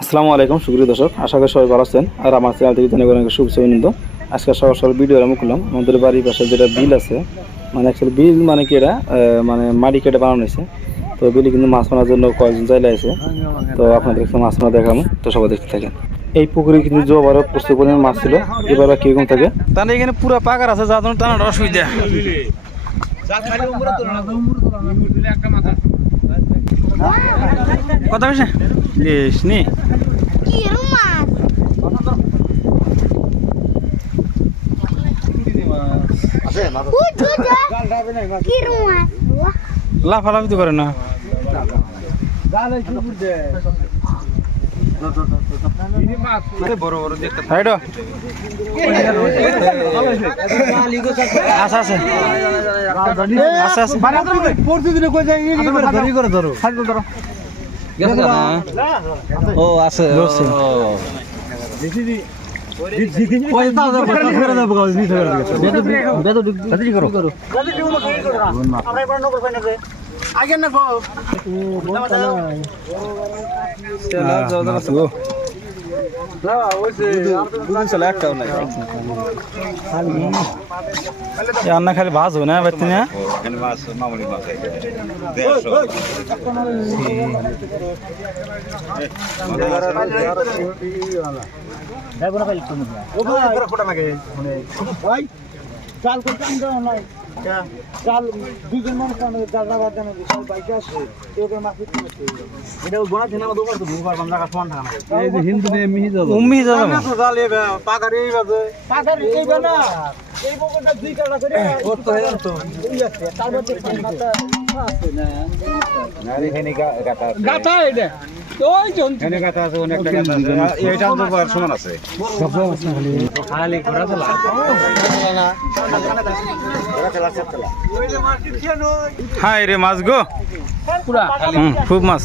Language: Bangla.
আসসালামু আলাইকুম সুপ্রিয় দর্শক, আশা করি সবাই ভালো আছেন। আর আমার চ্যানেল থেকে জানাই অনেক শুভেচ্ছা অভিনন্দন। আজকে সকাল সকাল ভিডিও আমি করলাম আমাদের বাড়ির পাশে যেটা বিল আছে, মানে অ্যাকচুয়ালি বিল মানে কি এটা মানে মাটি কেটে বানানো হয়েছে। তো বিলে কিন্তু মাছ মারার জন্য কয়েকজন চাইলে আছে। তো আপনাদের কাছে মাছ মারা দেখাবো, তো সবাই দেখতে থাকেন। এই পুকুরে কিন্তু জোয়ারও প্রচুর পরিমাণে মাছ ছিল, এবার কিরকম থাকে তাহলে এখানে পুরো পাকার আছে, যার জন্য টানাটা অসুবিধা। কথা বেশি বেশ নি লাফালাফি তো করে না। বড় বড় দেখতে আচ্ছা আছে আচ্ছা আছে ও আছে আগে না রান্না খালি ভাজ হবে না বাড়তি না। চাল করতে চাল দুজন মানুষ বাইকে আসছে এটা গোনা থেকে দোকান তো ঘুরবার জায়গা সমান থাকা এই যে হিন্দু নিয়ে মিহি যাবে উম্মি যাবে না তো জাল এবে পাকারি এইভাবে পাকারি এইবে না এই বকটা দুই কাটা করে করতে হয় তো এই আছে তারপর দেখেন মাথা আছে না আরে এখানে গাটা গাটা এটা ওই জন এখানে গাটা আছে অনেকটা গাটা আছে এইটা তো সমান আছে সব আছে খালি ঘোরা চলা না হাই রে মাছ গো পুরা খুব মাছ।